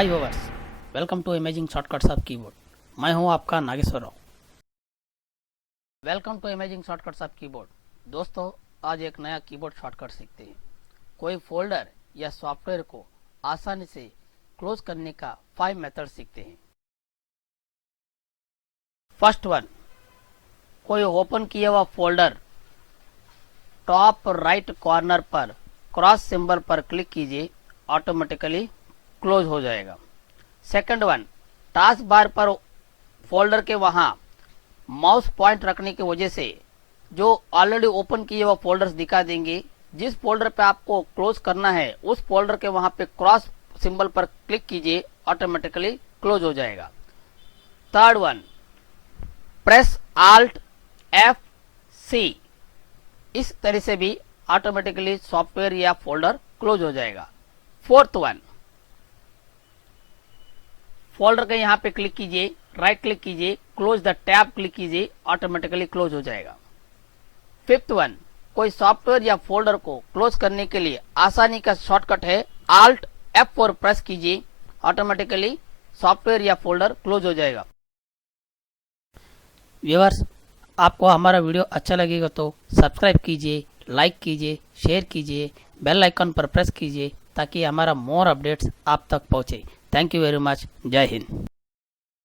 Hi viewers, welcome to imaging shortcuts of keyboard. मैं हूं आपका Nageshwar Rao. Welcome to imaging shortcuts of keyboard. दोस्तों, आज एक नया कीबोर्ड शॉर्टकट सीखते हैं। कोई फोल्डर या सॉफ्टवेयर को आसानी से क्लोज करने का 5 मेथड सीखते हैं। फर्स्ट वन, कोई ओपन किया हुआ फोल्डर टॉप राइट कॉर्नर पर क्रॉस सिंबल पर क्लिक कीजिए, ऑटोमेटिकली क्लोज हो जाएगा। सेकंड वन, टास्क बार पर फोल्डर के वहां माउस पॉइंट रखने की वजह से जो ऑलरेडी ओपन किए हुए फोल्डर्स दिखा देंगे। जिस फोल्डर पे आपको क्लोज करना है उस फोल्डर के वहां पे क्रॉस सिंबल पर क्लिक कीजिए, ऑटोमेटिकली क्लोज हो जाएगा। Third one, press Alt F C, इस तरह से भी ऑटोमेटिकली सॉफ्टवेयर या फोल्डर क्लोज हो जाएगा। फोर्थ वन, फोल्डर के यहाँ पे क्लिक कीजिए, राइट क्लिक कीजिए, क्लोज द टैब क्लिक कीजिए, ऑटोमेटिकली क्लोज हो जाएगा। फिफ्थ वन, कोई सॉफ्टवेयर या फोल्डर को क्लोज करने के लिए आसानी का शॉर्टकट है Alt F4 प्रेस कीजिए, ऑटोमेटिकली सॉफ्टवेयर या फोल्डर क्लोज हो जाएगा। व्यूअर्स, आपको हमारा वीडियो अच्छा लगेगा तो सब्सक्राइब कीजिए, लाइक कीजिए, शेयर कीजिए, बेल आइकन पर प्रेस कीजिए ताकि हमारा मोर अपडेट्स आप तक पहुंचे। Thank you very much. जय हिंद।